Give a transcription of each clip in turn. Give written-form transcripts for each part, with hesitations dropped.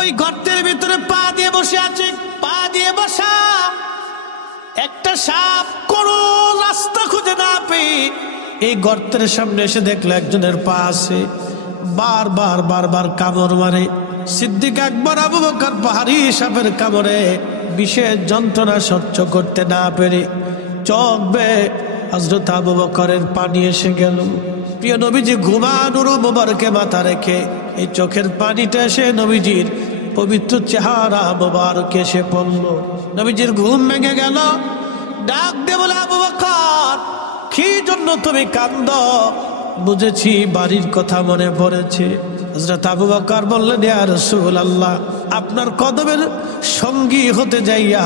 ওই গর্তের ভিতরে পা দিয়ে বসে আছে, পা দিয়ে বসা। একটা সাপ কোনো রাস্তা খুঁজে না পেয়ে এই গর্তের সামনে এসে দেখলো একজনের পা আছে, বারবার কামড় মারে। সিদ্দিক আকবর আবু বকর পাহাড়ি সাপের কামড়ে বিশেষ যন্ত্রণা সহ্য করতে না পেরে চোখ বেয়ে হযরত আবু বকরের পানি এসে গেল। প্রিয় নবীজি ঘুমানোর মোবারকে মাথা রেখে এই চোখের পানিটা এসে নবীজির পবিত্র চেহারা মোবারকে এসে পড়ল। নবীজির ঘুম ভেঙে গেল। ডাক দে বলে, আবু বকর, কি জন্য তুমি কাঁদো? বুঝেছি বাড়ির কথা মনে পড়েছে। হযরত আবু বকর বললেন, ইয়া রাসূলুল্লাহ, আপনার কদমের সঙ্গী হতে যাইয়া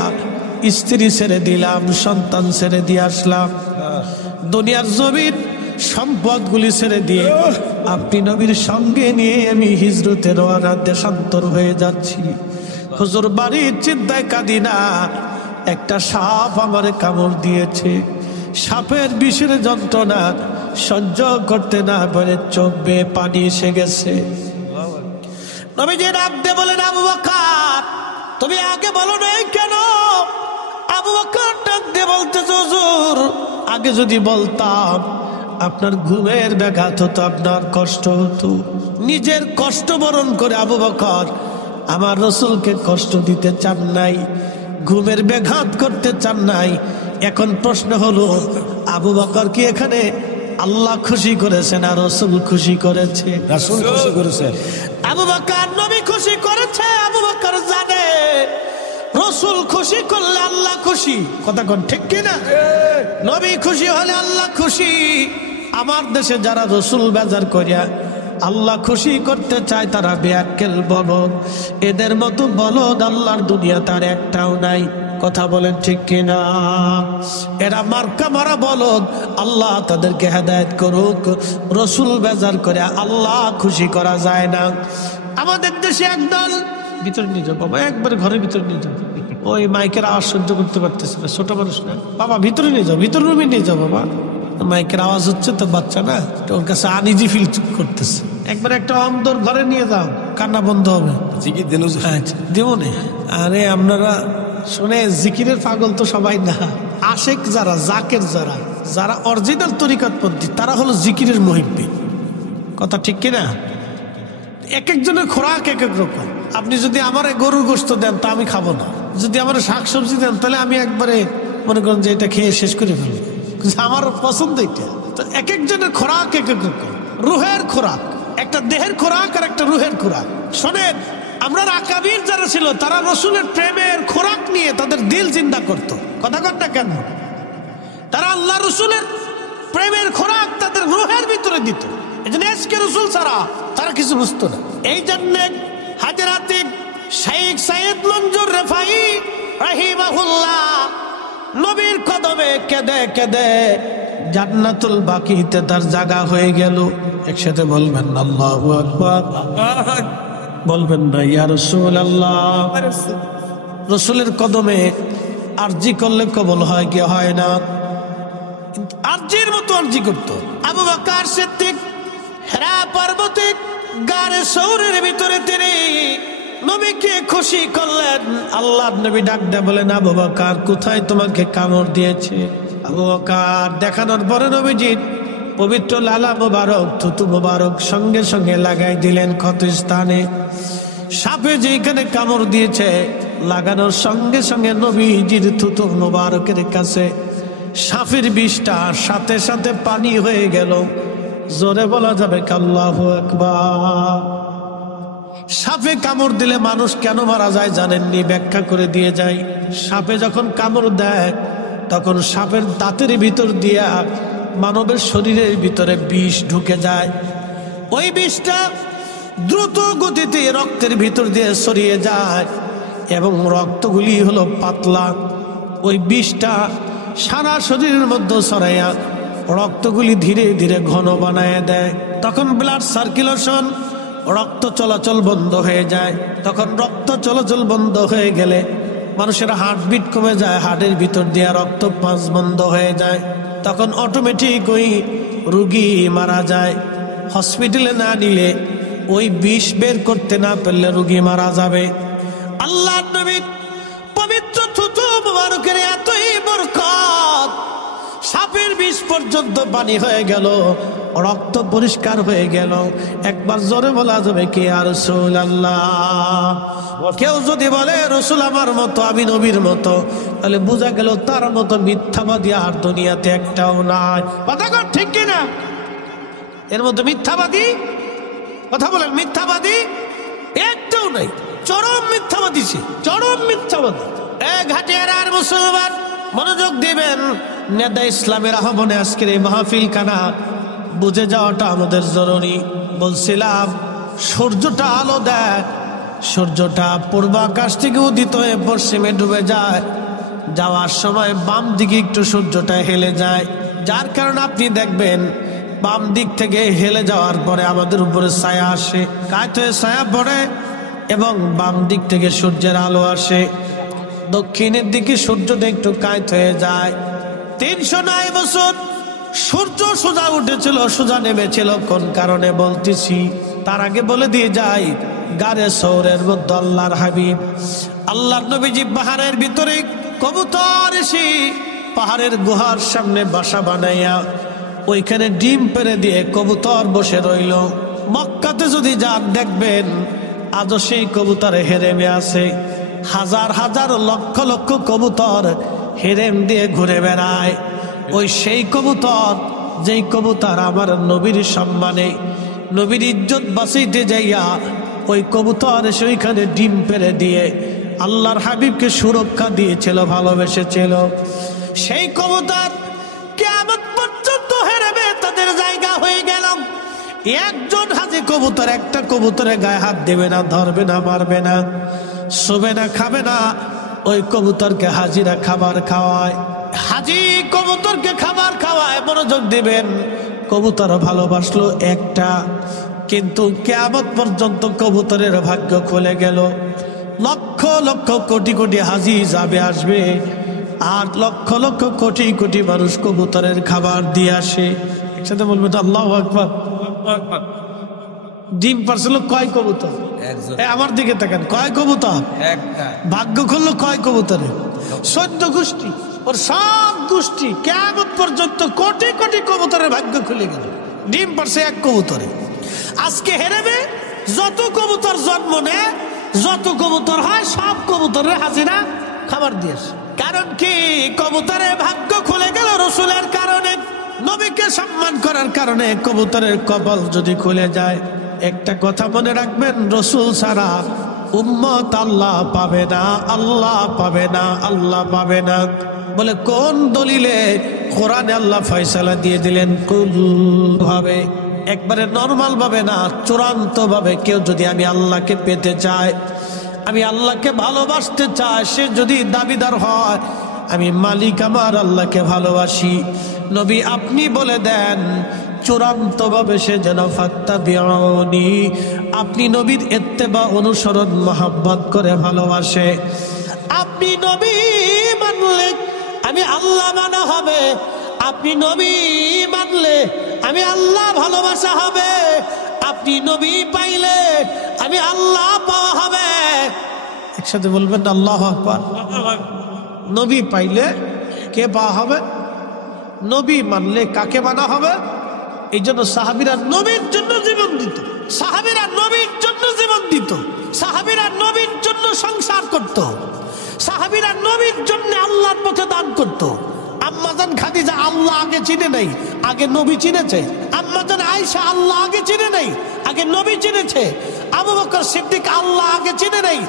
স্ত্রী ছেড়ে দিলাম, সন্তান ছেড়ে দিয়ে আসলাম, দুনিয়ার জমির সম্পদগুলি ছেড়ে দিয়ে আপনি নবীর সঙ্গে নিয়ে আমি হিজরতে রওনা দেশান্তর হয়ে যাচ্ছি। হুজুর, বাড়ির চিন্তায় কাঁদি না, একটা সাপ আমারে কামড় দিয়েছে। সাপের বিষের যন্ত্রণা সহ্য করতে না পারে চোখ বেয়ে পানি এসে গেছে। নবীজি ডাক দিয়ে বলেন, আবু বকর, তুমি আগে বলো নাই কেন? আবু বকর ডাক দিয়ে বলতেছে, হুজুর, আগে যদি বলতাম আপনার ঘুমের ব্যাঘাত হতো, আপনার কষ্ট হতো। নিজের কষ্ট বরণ করে আবু বকর আমার রাসূলকে কষ্ট দিতে চান নাই, ঘুমের ব্যাঘাত করতে চান নাই। এখন প্রশ্ন হলো, আবু বকর কি এখানে আল্লাহ খুশি করেছে না রাসূল খুশি করেছে? রাসূল খুশি করেছে। আবু বকর নবী খুশি করেছে। আবু বকর জানে রাসূল খুশি করলে আল্লাহ খুশি। কথা কোন ঠিক কিনা? নবী খুশি হলে আল্লাহ খুশি। আমার দেশে যারা রাসূল বাজার করিয়া আল্লাহ খুশি করতে চায় তারা বেয়াক্কেল বলদ। এদের মতো বলদ আল্লাহর দুনিয়া তার একটাও নাই। কথা বলেন ঠিক কিনা? এরা মার্কা মারা বলদ। আল্লাহ তাদেরকে হেদায়েত করুক। রাসূল বাজার করে আল্লাহ খুশি করা যায় না। আমাদের দেশে একদল, ভিতরে নিয়ে যাও বাবা, একবার ঘরের ভিতরে নিয়ে যাও, ওই মাইকের আওয়াজ সহ্য করতে পারতেছে না, ছোট মানুষ না বাবা, ভিতরে নিয়ে যাও, ভিতর রুমে নিয়ে যাও বাবা, মাইকের আওয়াজ হচ্ছে তো, বাচ্চা না, ওর কাছে আনইজি ফিল করতেছে। একবার একটা অন্তর ঘরে নিয়ে যাও, কান্না বন্ধ হবে। জিকির দেন হুজুর। আচ্ছা দেব না। আরে আপনারা শুনে, জিকিরের পাগল তো সবাই না, আশেক যারা, জাকের যারা, যারা অরিজিনাল তরিকতপন্থী তারা হলো জিকিরের মুহিব্বি। কথা ঠিক কিনা? এক একজনের খোরাক এক এক রকম। আপনি যদি আমার গরুর গোশত দেন তা আমি খাবো না, যদি আমার শাকসবজি দেন তাহলে আমি একবারে মনে করেন যে এটা খেয়ে শেষ করে ফেলবো, আমার পছন্দ এটা। তো এক একজনের খোরাক এক এক রকম। রুহের খোরাক, একটা দেহের খোরাক আর একটা রুহের খোরাক। শোনেন, আমরা আকাবির যারা ছিল তারা রাসূলের প্রেমের খোরাক নিয়ে তাদের দিল জিন্দা করতো। কথা কন না কেন? তারা আল্লাহ রাসূলের প্রেমের খোরাক তাদের রুহের ভিতরে দিত। এই জন্য আজকে রাসূল ছাড়া তারা কিছু বুঝতো না। এই জন্য হযরত শেখ সাইয়েদ মনজুর রেফাই রাহিমাহুল্লাহ নবীর কদমে কেঁদে কেঁদে জান্নাতুল বাকিতে তার জায়গা হয়ে গেল। একসাথে বলবেন আল্লাহু আকবার। বলবেন না ইয়া রাসূলুল্লাহ। রাসূলের কদমে আরজি করলে কবুল হয় কি হয় না? কিন্তু আরজির মতো আরজি করতো আবু বকর সিদ্দিক। হেরা পর্বতে গারে সৌরের ভিতরে তিনি নবীকে খুশি করলেন। আল্লাহর নবী ডাক দেয়া বলেন, আবু বকর, কোথায় তোমাকে কামড় দিয়েছে? আবু বকর দেখানোর পরে নবীজি পবিত্র লালা মোবারক, থুতু মোবারক সঙ্গে সঙ্গে লাগাই দিলেন ক্ষত স্থানে। সাপে যেখানে কামড় দিয়েছে লাগানোর সঙ্গে সঙ্গে নবীজির থুতু মোবারকের কাছে সাপের বিষটা সাথে সাথে পানি হয়ে গেল। জোরে বলা যাবে আল্লাহু আকবার। সাপে কামড় দিলে মানুষ কেন মারা যায় জানেননি? ব্যাখ্যা করে দিয়ে যায়। সাপে যখন কামড় দেয় তখন সাপের দাঁতের ভিতর দিয়া মানবের শরীরের ভিতরে বিষ ঢুকে যায়। ওই বিষটা দ্রুত গতিতে রক্তের ভিতর দিয়ে ছড়িয়ে যায় এবং রক্তগুলি হলো পাতলা। ওই বিষটা সারা শরীরের মধ্যে ছড়াইয়া রক্তগুলি ধীরে ধীরে ঘন বানায় দেয়। তখন ব্লাড সার্কুলেশন, রক্ত চলাচল বন্ধ হয়ে যায়। তখন রক্ত চলাচল বন্ধ হয়ে গেলে মানুষের হার্টবিট কমে যায়, হার্টের ভিতর দিয়ে রক্ত পাস বন্ধ হয়ে যায়। তখন অটোমেটিক ওই রুগী মারা যায়। হসপিটালে না নিলে ওই বিষ বের করতে না পারলে রোগী মারা যাবে। আল্লাহ নবীর পবিত্র থুতু মুবারকের এতই বরকত, সাপের বিষ পর্যন্ত পানি হয়ে গেল, রক্ত পরিষ্কার হয়ে গেল। একবার জোরে বলা যাবে কি ইয়া রাসূলুল্লাহ? কেউ যদি বলে রসুল আমার মতো, আমি নবীর মতো, তাহলে বোঝা গেল তার মতো মিথ্যাবাদী আর দুনিয়াতে একটাও নাই। কথা কর ঠিক কিনা? এর মতো মিথ্যাবাদী, কথা বলেন, মিথ্যাবাদী একটাও নাই। চরম মিথ্যাবাদী সে, চরম মিথ্যাবাদী। ঘাটিয়ার আর মুসলমান মনোযোগ দিবেন। নেতা ইসলামের আহ্বানে আজকের এই মাহফিল খানা বুঝে যাওয়াটা আমাদের জরুরি। বলছিলাম সূর্যটা আলো দেয়, সূর্যটা পূর্ব আকাশ থেকে উদিত হয়ে পশ্চিমে ডুবে যায়, যাওয়ার সময় বাম দিকে একটু সূর্যটা হেলে যায়, যার কারণে আপনি দেখবেন বাম দিক থেকে হেলে যাওয়ার পরে আমাদের উপরে ছায়া আসে, কাত হয়ে ছায়া পড়ে, এবং বাম দিক থেকে সূর্যের আলো আসে। দক্ষিণের দিকে সূর্যটা একটু কাত হয়ে যায়। 309 বছর সূর্য সোজা উঠেছিল, সোজা নেমেছিল। কোন কারণে বলতেছি তার আগে বলে দিয়ে যাই, গারে সৌরের মধ্যে আল্লাহর হাবিব আল্লাহর নবীজি পাহাড়ের ভিতরে কবুতর এসে পাহাড়ের গুহার সামনে বাসা বানাইয়া ওইখানে ডিম পেড়ে দিয়ে কবুতর বসে রইল। মক্কাতে যদি যান দেখবেন আজও সেই কবুতরে হেরেমে আছে। হাজার হাজার লক্ষ লক্ষ কবুতর হেরেম দিয়ে ঘুরে বেড়ায়। ওই সেই কবুতর, যেই কবুতর আমার নবীর সম্মানে, নবীর ইজ্জত বাঁচাইতে যাইয়া ওই কবুতর এসে ওইখানে ডিম পেড়ে দিয়ে আল্লাহর হাবিবকে সুরক্ষা দিয়েছিল, ভালোবেসেছিল। সেই কবুতর কিয়ামত পর্যন্ত হেরেবে তাদের জায়গা হয়ে গেল। একজন হাজি কবুতর একটা কবুতরের গায়ে হাত দেবে না, ধরবে না, মারবে না, শোবে না, খাবে না। ওই কবুতরকে হাজিরা খাবার খাওয়ায়, হাজি কবুতরকে খাবার খাওয়ায়। মনোযোগ দিবেন, কবুতর ভালোবাসলো একটা, কিন্তু কিয়ামত পর্যন্ত কবুতরের ভাগ্য খুলে গেল। লক্ষ লক্ষ কোটি কোটি হাজি যাবে আসবে, আর লক্ষ লক্ষ কোটি কোটি মানুষ কবুতরের খাবার দিয়ে আসে। একসাথে বলবেন আল্লাহু আকবার। ডিম পারছিল কয় কবুতর? আমার দিকে তাকান, কয় কবুতর? ভাগ্য খুললো কয় কবুতরে? 14 গোষ্ঠী, ওর সব গোষ্ঠী কিয়ামত পর্যন্ত কোটি কোটি কবুতরের ভাগ্য খুলে গেল। ডিম পারছে এক কবুতরে। আজকে হেরেবে যত কবুতর জন্ম নেয়, যত কবুতর হয়, সব কবুতরের হাজিরা খাবার দিয়েছে। কারণ কি? কবুতরের ভাগ্য খুলে গেল রসুলের কারণে, নবীকে সম্মান করার কারণে। কবুতরের কপাল যদি খুলে যায়, একটা কথা মনে রাখবেন, রসুল ছাড়া উম্মত আল্লাহ পাবে না, আল্লাহ পাবে না, আল্লাহ পাবে না। বলে কোন দলিলে? কোরআনে আল্লাহ ফয়সালা দিয়ে দিলেন, কুল ভাবে, একবারে নরমাল ভাবে না, চূড়ান্ত ভাবে। কেউ যদি আমি আল্লাহকে পেতে চায়, আমি আল্লাহকে ভালোবাসতে চাই, সে যদি দাবিদার হয় আমি মালিক আমার আল্লাহকে ভালোবাসি, নবী আপনি বলে দেন চূড়ান্ত ভাবে সে যেন ফাত্তাবিউনি, আপনি নবীর ইত্তেবা, অনুসরণ, মহব্বত করে ভালোবাসে। আপনি নবী মানলে আমি আল্লাহ মানা হবে, আপনি নবী মানলে আমি আল্লাহ ভালোবাসা হবে, আপনি নবী পাইলে আমি আল্লাহ পাওয়া হবে। একসাথে বলবেন আল্লাহু আকবার। নবী পাইলে কে পাওয়া হবে? নবী মানলে কাকে মানা হবে? এই জন্য সাহাবীরা নবীর জন্য জীবন দিত, সাহাবীরা নবীর জন্য জীবন দিত, সাহাবীরা নবীর জন্য সংসার করত, সাহাবীরা নবীর জন্য আল্লাহর পথে দান করত। আম্মাজান খাদিজা আল্লাহ আগে চিনে নাই, আগে নবী চিনেছে। আম্মাজান আয়েশা আল্লাহ আগে চিনে নাই, আগে নবী চিনেছে। আবু বকর সিদ্দিক আল্লাহ আগে চিনে নাই,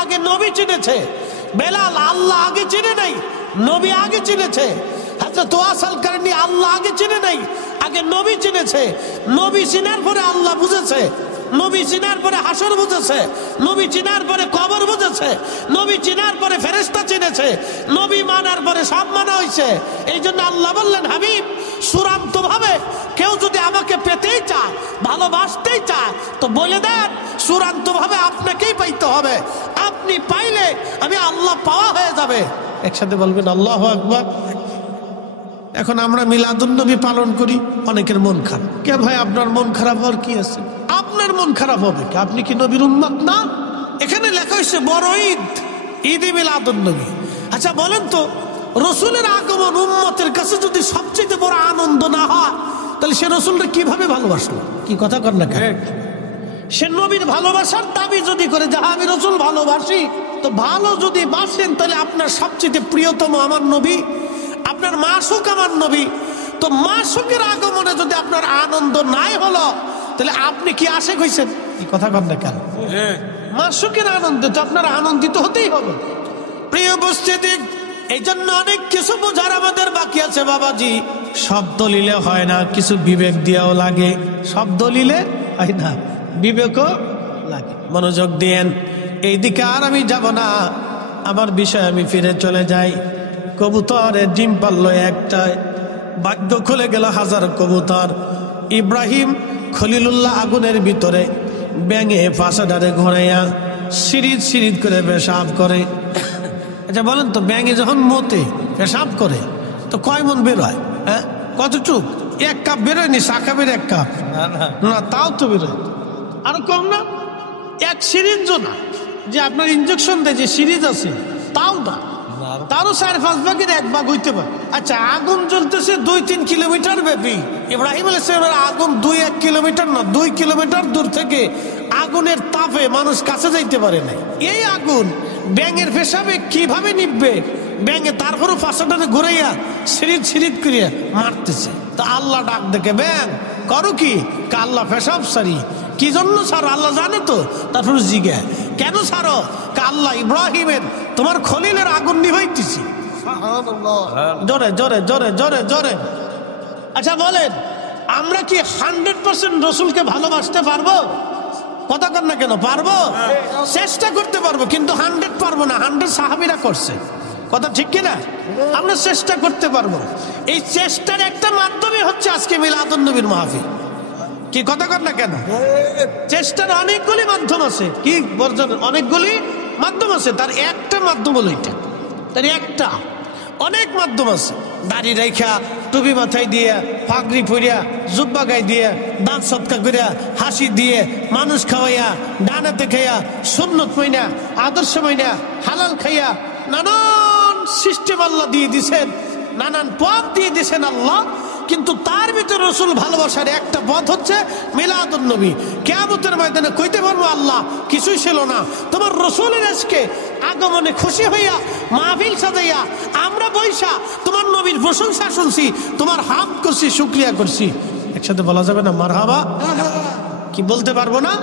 আগে নবী চিনেছে। বেলাল আল্লাহ আগে চিনে নাই, নবী আগে চিনেছে। হযরত ওয়াসাল কারনী আল্লাহ আগে চিনে নাই, আগে নবী চিনেছে। নবী চিনার পরে আল্লাহ বুঝেছে, নবী চিনার পরে হাসর বুঝেছে, নবী চিনার পরে কবর বুঝেছে, নবী চিনার পরে ফেরেশতা চিনেছে, নবী মানার পরে সব মানা হয়েছে। এই জন্য আল্লাহ বললেন, হাবিব চূড়ান্ত ভাবে কেউ যদি আমাকে পেতেই চায়, ভালোবাসতেই চায়, তো বলে দেন চূড়ান্ত ভাবে আপনাকেই পাইতে হবে। আপনি পাইলে আমি আল্লাহ পাওয়া হয়ে যাবে। একসাথে বলবেন আল্লাহু আকবার। এখন আমরা মিলাদুন নবী পালন করি, অনেকের মন খারাপ। কে ভাই আপনার মন খারাপ হওয়ার কি আছে? আপনার মন খারাপ হবে কি? আপনি কি নবীর উম্মত না? এখানে লেখা হয়েছে বড় ঈদ, ঈদে মিলাদুন নবী। আচ্ছা বলেন তো, রসুলের আগমন উম্মতের কাছে যদি সবচেয়ে বড় আনন্দ না হয়, তাহলে সে রসুলটা কিভাবে ভালোবাসলো? কি কথা কর না কেন? সে নবীর ভালোবাসার দাবি যদি করে যে আমি রসুল ভালোবাসি, তো ভালো যদি বাসেন তাহলে আপনার সবচেয়ে প্রিয়তম আমার নবী, আপনার মাসুক আমার নবী। তো মাসুকের আগমনে যদি আপনার আনন্দ নাই হলো, তাহলে আপনি কি আশেক হয়েছেন? এই কথা কর না কেন? মাসুকের আনন্দে তো আপনার আনন্দিত হতেই হবে। প্রিয় উপস্থিতি, এই জন্য অনেক কিছু বোঝার আমাদের বাকি আছে বাবাজি। সব দলিলে হয় না, কিছু বিবেক দিয়েও লাগে। সব দলিলে হয় না, বিবেকও লাগে। মনোযোগ দিয়েন, এইদিকে আর আমি যাব না, আমার বিষয় আমি ফিরে চলে যাই। কবুতরের ডিম পারলো একটাই, ভাগ্য খুলে গেল হাজার কবুতর। ইব্রাহিম খলিলুল্লাহ আগুনের ভিতরে ব্যাঙে ফাঁসাডারে ঘোরাইয়া সিরিজ সিরিজ করে পেশাব করে। আচ্ছা বলেন তো, ব্যাঙে যখন মতে পেশাব করে তো কয় মন বেরোয়? হ্যাঁ, কতটুক? 1 কাপ বেরোয়নি, সাকাবের 1 কাপ না, তাও তো বেরোয় আরো কম না। 1 সিরিঞ্জও না, যে আপনার ইনজেকশন দেয় যে সিরিজ আছে তাও না, তারও 4-5 ভাগের 1 ভাগ হইতে পারে। আচ্ছা, আগুন জ্বলতেছে 2-3 কিলোমিটার ব্যাপী। ইব্রাহিম আলাইহিস সালামের আগুন 2-1 কিলোমিটার না, 2 কিলোমিটার দূর থেকে আগুনের তাপে মানুষ কাছে যাইতে পারে না। এই আগুন ব্যাঙের পেশাবে কিভাবে নিববে? ব্যাঙে তারপরও ফাঁসাটারে ঘুরাইয়া সিরিজ সিরিজ করিয়া মারতেছে। তা আল্লাহ ডাক দেখে, ব্যাং করো কি? আল্লাহ পেশাব সারি। কি জন্য ছাড়ো আল্লাহ জানে তো। তারপর জিজ্ঞা, কেন ছাড়ো? আল্লাহ ইব্রাহিমের, তোমার খলিলের আগুন নিভাইতেছি। জোরে জোরে জোরে জোরে জোরে। আচ্ছা বলেন, আমরা কি 100% রসুলকে ভালোবাসতে পারবো? কথা কর না কেন? পারবো, চেষ্টা করতে পারবো, কিন্তু 100 পারবো না। 100 সাহাবীরা করছে, কথা ঠিক কিনা? আমরা চেষ্টা করতে পারবো। এই চেষ্টার একটা মাধ্যমে হচ্ছে আজকে মিলাদুন নবীর মাহফিল। কি কথা কর না কেন? চেষ্টার অনেকগুলি মাধ্যম আছে। কি বর্জন? অনেকগুলি মাধ্যম আছে, তার একটা মাধ্যম হলো এটা। তার একটা, অনেক মাধ্যম আছে। দাড়ি রেখা, টুপি মাথায় দিয়ে, পাগড়ি পরিয়া, জুব্বা গায়ে দিয়ে, দাঁত সৎকা করিয়া, হাসি দিয়ে, মানুষ খাওয়াইয়া, ডানাতে খাইয়া, সুন্নত মাইনা, আদর্শ মাইনা, হালাল খাইয়া, নানান সিস্টেম আল্লাহ দিয়ে দিছেন, নানান পথ দিয়ে দিছেন আল্লাহ। কিন্তু তার ভিতরে রসুল ভালোবাসার একটা পথ হচ্ছে মিলাদুন নবী। কিয়ামতের ময়দানে কইতে পারবো, আল্লাহ কিছুই ছিল না, তোমার রসুলের আজকে আগমনে খুশি হইয়া মাহফিল সাজাইয়া আমরা বৈশা তোমার নবীর প্রশংসা শুনছি, তোমার হাম করছি, শুকরিয়া করছি। একসাথে বলা যাবে না মারহাবা? কি বলতে পারবো না?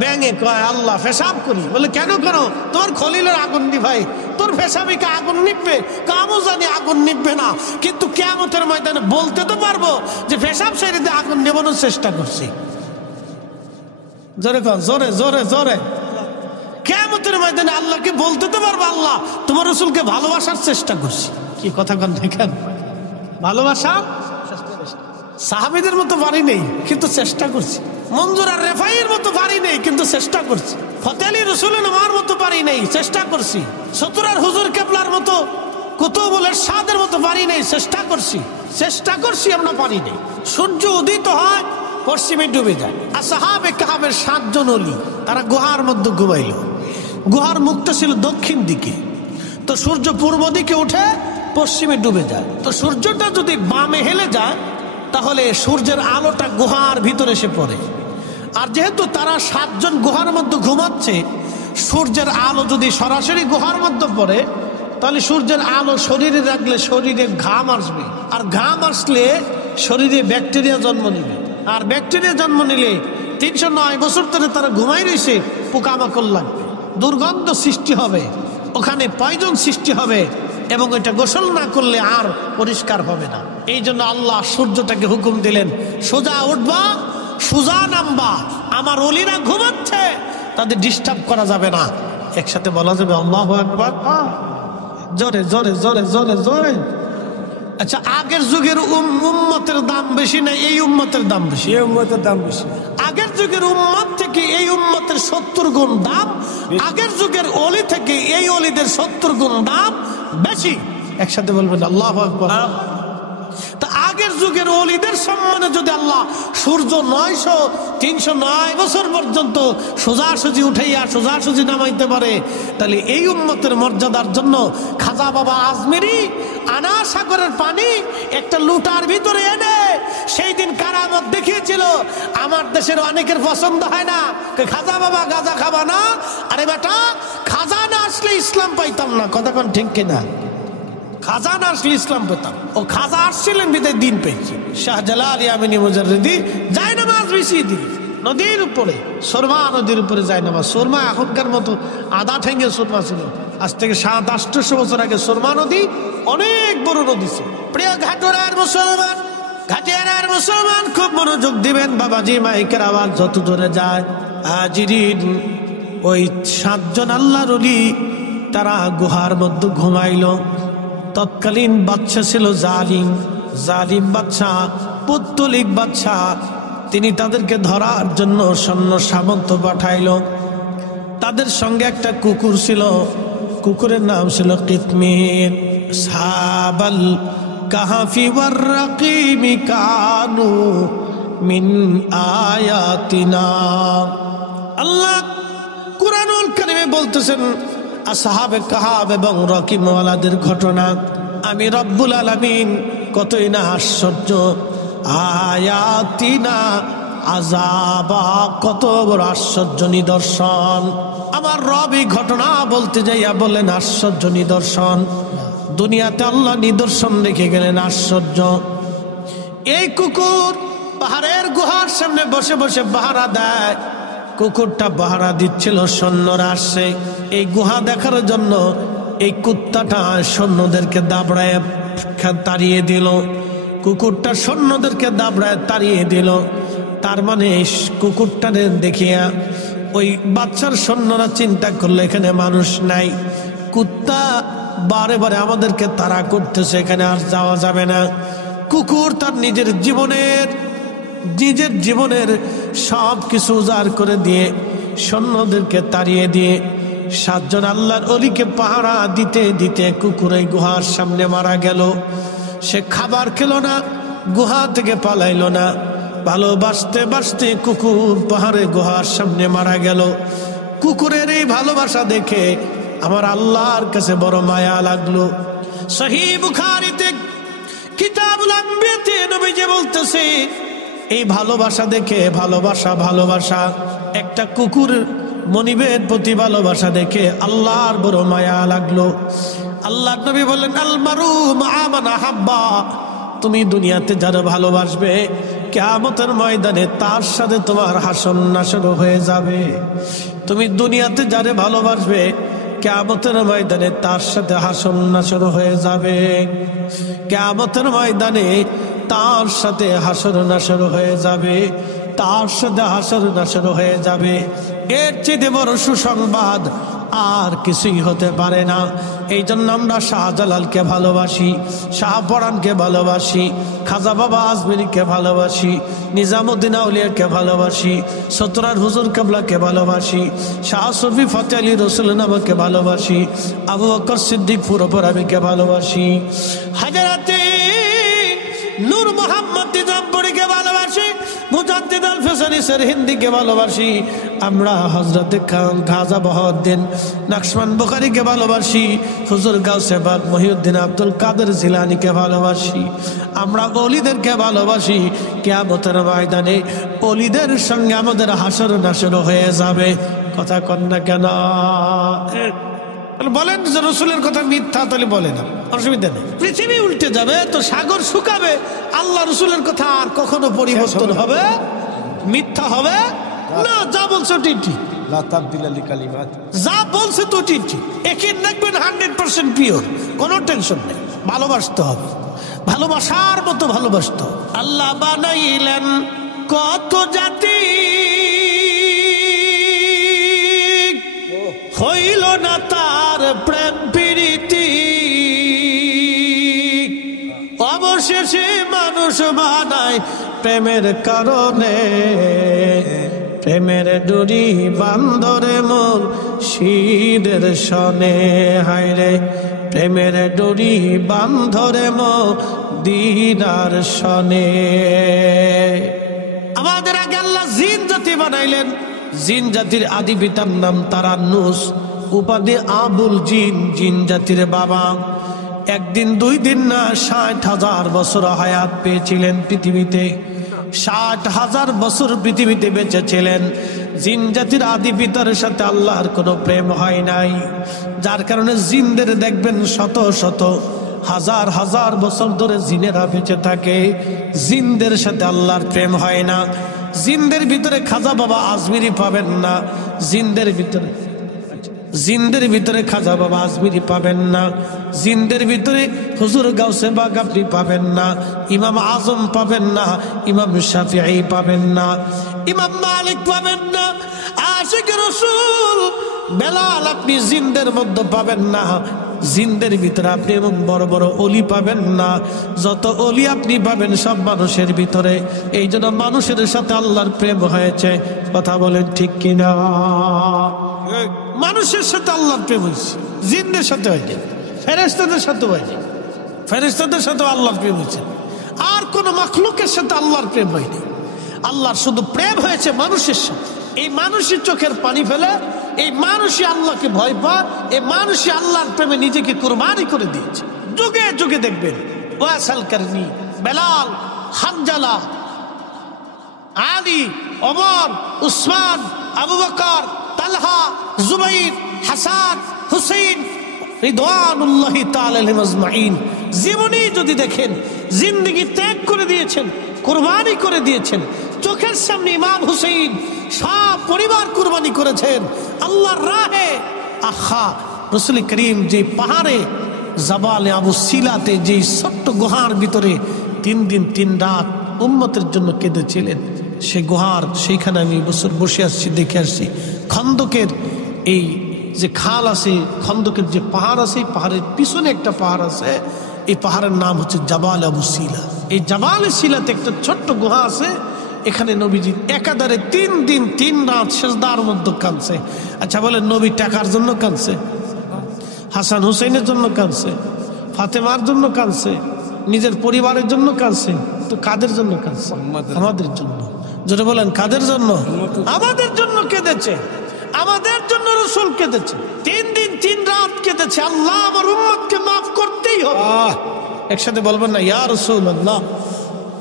ব্যাঙে কয় আল্লাহ পেশাব করি, বলে কেন করো? তোমার খলিলের আগুন নিভাই, তোর পেশাবিকে আগুন নিববে, কামও জানি আগুন নিববে না, কিন্তু কিয়ামতের ময়দানে বলতে তো পারবো যে পেশাব শরীরে আগুন নেবানোর চেষ্টা করছি। জোরে কর, জোরে জোরে জোরে। কিয়ামতের ময়দানে আল্লাহকে বলতে তো পারবো, আল্লাহ তোমার রসুলকে ভালোবাসার চেষ্টা করছি। কি কথা কন দেখেন? ভালোবাসা সাহাবীদের মতো পারি নেই, কিন্তু চেষ্টা করছি। মঞ্জুর আর রেফাইয়ের মতো পারি নেই, কিন্তু চেষ্টা করছি। ফতে আলী রসুলের আমার মতো পারি নেই, চেষ্টা করছি। সতুরার হুজুর কেবলার মতো, কুতুবুলের সাদের মতো পারি নেই, চেষ্টা করছি। চেষ্টা করছি, আমরা পারি নেই। সূর্য উদিত হয়, পশ্চিমে ডুবে যায়। আসহাবে কাহাবের 7 জন ওলি, তারা গুহার মধ্যে ঘুমাইল। গুহার মুখটা ছিল দক্ষিণ দিকে, তো সূর্য পূর্ব দিকে উঠে পশ্চিমে ডুবে যায়। তো সূর্যটা যদি বামে হেলে যায়, তাহলে সূর্যের আলোটা গুহার ভিতরে এসে পড়ে। আর যেহেতু তারা 7 জন গুহার মধ্যে ঘুমাচ্ছে, সূর্যের আলো যদি সরাসরি গুহার মধ্যে পড়ে, তাহলে সূর্যের আলো শরীরে রাখলে শরীরে ঘাম আসবে, আর ঘাম আসলে শরীরে ব্যাকটেরিয়া জন্ম নিবে, আর ব্যাকটেরিয়া জন্ম নিলে 309 বছর ধরে তারা ঘুমাই রয়েছে, পোকামাকড় লাগবে, দুর্গন্ধ সৃষ্টি হবে, ওখানে পয়জন সৃষ্টি হবে, এবং এটা গোসল না করলে আর পরিষ্কার হবে না। এই জন্য আল্লাহ সূর্যটাকে হুকুম দিলেন, সোজা উঠবা, সোজা নামবা। আমার ওলিরা ঘুমাচ্ছে, তাদের ডিস্টার্ব করা যাবে না। একসাথে বলা যাবে আল্লাহু আকবার, জোরে জোরে জোরে জোরে জোরে। আচ্ছা, আগের যুগের উম্মতের দাম বেশি না এই উম্মতের দাম বেশি? এই উম্মতের দাম বেশি। আগের যুগের উম্মত থেকে এই উম্মতের 70 গুণ দাম, আগের যুগের ওলি থেকে এই ওলিদের 70 গুণ দাম বেশি। একসাথে বলবেন আল্লাহু আকবার। তা আগের যুগের ওলিদের সম্মানে যদি আল্লাহ সূর্য 309 বছর পর্যন্ত সোজাসুজি উঠাইয়া সোজাসুজি নামাইতে পারে, তাহলে এই উম্মতের মর্যাদার জন্য খাজা বাবা আজমেরি আনা সাগরের পানি একটা লুটার ভিতরে এনে সেই দিন কারামত দেখিয়েছিল। আমার দেশের অনেকের পছন্দ হয় না, খাজা বাবা গাঁজা খাবা না, আরে বেটা খাজা না আসলে ইসলাম পাইতাম না। কতক্ষণ ঠিক কিনা? খাজা না আসলে ইসলাম পেতাম। ও খাজা আসছিলেন বিদায় দিন পেয়েছি। শাহজালাল ইয়ামিনী মুজাররিদি জায়নামাজ বিছিয়ে দিল নদীর উপরে, সুরমা নদীর উপরে জায়নামাজ। সুরমা এখনকার মতো আধা ঠেঙ্গে সুরমা ছিল, আজ থেকে 700-800 বছর আগে সুরমা নদী অনেক বড় নদী ছিল। প্রিয় ঘাটুরার মুসলমান, ঘাটিয়ারার মুসলমান, খুব মনোযোগ দিবেন বাবাজি, মাইকের আওয়াজ যত দূরে যায়। হাজিরিন, ওই 7 জন আল্লাহর ওলি তারা গুহার মধ্যে ঘুমাইল। তৎকালীন বাদশা ছিল জালিম বাদশা, পুত্তলিক বাদশা। তিনি তাদেরকে ধরার জন্য সৈন্য সামন্ত পাঠাইল। তাদের সঙ্গে একটা কুকুর ছিল, কুকুরের নাম ছিল কিতমির। সাবাল কাহাফি ওয়ার রাকিমি কানু মিন আয়াতিনা। আল্লাহ কুরআনুল কারীমে বলতেছেন আসহাবে কাহাফ এবং রকিমওয়ালাদের ঘটনা। আমি রব্বুল আলামিন কতই না আশ্চর্য, আয়াতিনা আযাবা, কত বড় আশ্চর্য নিদর্শন। আমার রব এই ঘটনা বলতে যাইয়া বললেন আশ্চর্য নিদর্শন। দুনিয়াতে আল্লাহ নিদর্শন রেখে গেলেন আশ্চর্য। এই কুকুর পাহাড়ের গুহার সামনে বসে বসে পাহারা দেয়। কুকুরটা পাহারা দিচ্ছিল, সৈন্যরা আসছে এই গুহা দেখার জন্য। এই কুত্তাটা সৈন্যদেরকে দাবড়ায় তাড়িয়ে দিল। কুকুরটা সৈন্যদেরকে দাবড়ায় তাড়িয়ে দিল। তার মানে কুকুরটাকে দেখিয়া ওই বাচ্চার সৈন্যরা চিন্তা করলো এখানে মানুষ নাই, কুত্তা বারে বারে আমাদেরকে তাড়া করতেছে, এখানে আর যাওয়া যাবে না। কুকুর তার নিজের জীবনের সব কিছু উজাড় করে দিয়ে সৈন্যদেরকে তাড়িয়ে দিয়ে 7 জন আল্লাহর ওলিকে পাহারা দিতে দিতে কুকুর এই গুহার সামনে মারা গেল। সে খাবার খেলো না, গুহা থেকে পালাইলো না, ভালোবাসতে বাসতে কুকুর পাহাড়ে গুহার সামনে মারা গেল। কুকুরের এই ভালোবাসা দেখে আমার আল্লাহর কাছে বড় মায়া লাগলো। সহিহ বুখারীতে কিতাবুল আম্বিয়াতে নবীজি বলতেছে এই ভালোবাসা দেখে, ভালোবাসা একটা কুকুরের মনিবের প্রতি ভালোবাসা দেখে আল্লাহর বড় মায়া লাগলো। আল্লাহর নবী বললেন আল মারু মা মান আহাব্বা, তুমি দুনিয়াতে যারা ভালোবাসবে কিয়ামতের ময়দানে তার সাথে তোমার হাসর নাসর হয়ে যাবে। তুমি দুনিয়াতে যারে ভালোবাসবে কিয়ামতের ময়দানে তার সাথে হাসর নাসর হয়ে যাবে। কিয়ামতের ময়দানে তার সাথে হাসর নাসর হয়ে যাবে, তার সাথে হাসর নাসর হয়ে যাবে। এর চেয়ে বড় সুসংবাদ আর কিছুই হতে পারে না। এই জন্য আমরা শাহজালালকে ভালোবাসি, শাহপরানকে ভালোবাসি, খাজা বাবা আজমেরিকে ভালোবাসি, নিজামুদ্দিন আউলিয়াকে ভালোবাসি, সতরার হুজুর কেবলাকে ভালোবাসি, শাহ সুফি ফতে আলী রসুল নামকে ভালোবাসি, আবু বকর সিদ্দিক পুরোপরাবিকে ভালোবাসি, হাজারাতে নূর মোহাম্মদ নিজামপুরীকে ভালোবাসি, মুজাদ্দিদ আল ফিসানি হিন্দিকে ভালোবাসি। আমরা হযরতে খাজা বহাউদ্দিন নকশবন্দ বুখারীকে ভালোবাসি, হুজুর গাউসে পাক মহিউদ্দিন আব্দুল কাদের জিলানীকে ভালোবাসি। আমরা ওলিদেরকে ভালোবাসি। কিয়ামতের ময়দানে ওলিদের সঙ্গে আমাদের হাসর নাসর হয়ে যাবে। কথা কন না কেন? বলেন যে রসুলের কথা মিথ্যা, তাহলে বলে না, অসুবিধা নেই। পৃথিবী উল্টে যাবে তো সাগর শুকাবে, আল্লাহ রসুলের কথা আর কখনো পরিবর্তন হবে? মিথ্যা হবে না। যা বলছো ঠিক, যা বলছে তো ঠিক। একে দেখবেন 100% পিওর, কোনো টেনশন নেই। ভালোবাসতে হবে, ভালোবাসার মতো ভালোবাসতে হবে। আল্লাহ বানাইলেন কত জাতি, হইল না তার প্রেম প্রীতি, অবশেষে মানুষ বানায় প্রেমের কারণে। প্রেমের ডুরি বান্দরে মোর শীদের সনে, হায়রে প্রেমের ডুরি বান্ধরে মোর মদিনার শনে। আমাদের আগে আল্লাহ জিন জাতি বানাইলেন। জিন জাতির আদি পিতার নাম তারান্নুস, উপাধি আবুল জিন, জিন জাতির বাবা। একদিন দুই দিন না 60,000 বছর হায়াত পেয়েছিলেন পৃথিবীতে। 60,000 বছর পৃথিবীতে বেঁচে ছিলেন। জিন জাতির আদি পিতার সাথে আল্লাহর কোনো প্রেম হয় নাই, যার কারণে জিনদের দেখবেন শত শত হাজার হাজার বছর ধরে জিনেরা বেঁচে থাকে। জিনদের সাথে আল্লাহর প্রেম হয় না। জিনদের ভিতরে খাজা বাবা আজমিরি পাবেন না। জিনদের ভিতরে খাজা বাবা আজমিরি পাবেন না। জিনদের ভিতরে হুজুর গাউসে বাগ আপনি পাবেন না। ইমাম আজম পাবেন না। ইমাম শাফিঈ পাবেন না। ইমাম মালিক পাবেন না। আশিক রাসূল বেলাল আপনি জিনদের মধ্যে পাবেন না। জিনদের ভিতরে আপনি এমন বড় বড় অলি পাবেন না। যত অলি আপনি পাবেন সব মানুষের ভিতরে। এই জন্য মানুষের সাথে আল্লাহর প্রেম হয়েছে। কথা বলেন ঠিক কিনা? মানুষের সাথে আল্লাহর প্রেম হয়েছে, জিনদের সাথে হয়নি, ফেরেশতাদের সাথে হয়নি। ফেরেশতাদের সাথে আল্লাহর প্রেম হয়েছে, আর কোন মাখলুকের সাথে আল্লাহর প্রেম হয়নি। আল্লাহর শুধু প্রেম হয়েছে মানুষের সাথে। এই মানুষের চোখের পানি ফেলে, এই মানুষই আল্লাহকে ভয় পায়, এই মানুষই আল্লাহর প্রেমে নিজেকে কুরবানি করে দিয়েছে। যুগে যুগে দেখবেন ওয়াসাল কারনি, বেলাল, হানজালা, আলী, ওমর, উসমান, আবু বকর, তালহা, জুবাইর, হাসান, হুসাইন রিদওয়ানুল্লাহি তাআলা আলাইহিম আজমাইন জীবনী যদি দেখেন, জিন্দেগি ত্যাগ করে দিয়েছেন, কুরবানি করে দিয়েছেন। চোখের সামনে ইমাম হুসাইন সব পরিবার কুরবানি করেছেন আল্লাহর রাহে। আহা, রাসূল করিম যে পাহাড়ে জাবালে আবু সিলাতে, যে ছোট্ট গুহার ভিতরে 3 দিন 3 রাত উম্মতের জন্য কেঁদেছিলেন, সে গুহার সেইখানে আমি বছর বসে আসছি, দেখে আসছি। খন্দকের এই যে খাল আছে, খন্দকের যে পাহাড় আছে, এই পাহাড়ের পিছনে একটা পাহাড় আছে। এই পাহাড়ের নাম হচ্ছে জাবাল আবু সিলা। এই জাবাল সিলাতে একটা ছোট্ট গুহা আছে। এখানে নবীজি একাধারে 3 দিন 3 রাত সেজদার মধ্যে কাঁদছে। আচ্ছা বলেন, নবী টাকার জন্য কাঁদছে? হাসান হুসেনের জন্য কাঁদছে? ফাতেমার জন্য কাঁদছে? নিজের পরিবারের জন্য কাঁদছে? তো কাদের জন্য কাঁদছে? আমাদের জন্য। যেটা বলেন কাদের জন্য? আমাদের জন্য কেঁদেছে। আমাদের জন্য রাসূল কেঁদেছে। 3 দিন 3 রাত কেঁদেছে। আল্লাহ আমার উম্মতকে মাফ করতেই হবে। একসাথে বলবেন না, ইয়া রাসূলুল্লাহ,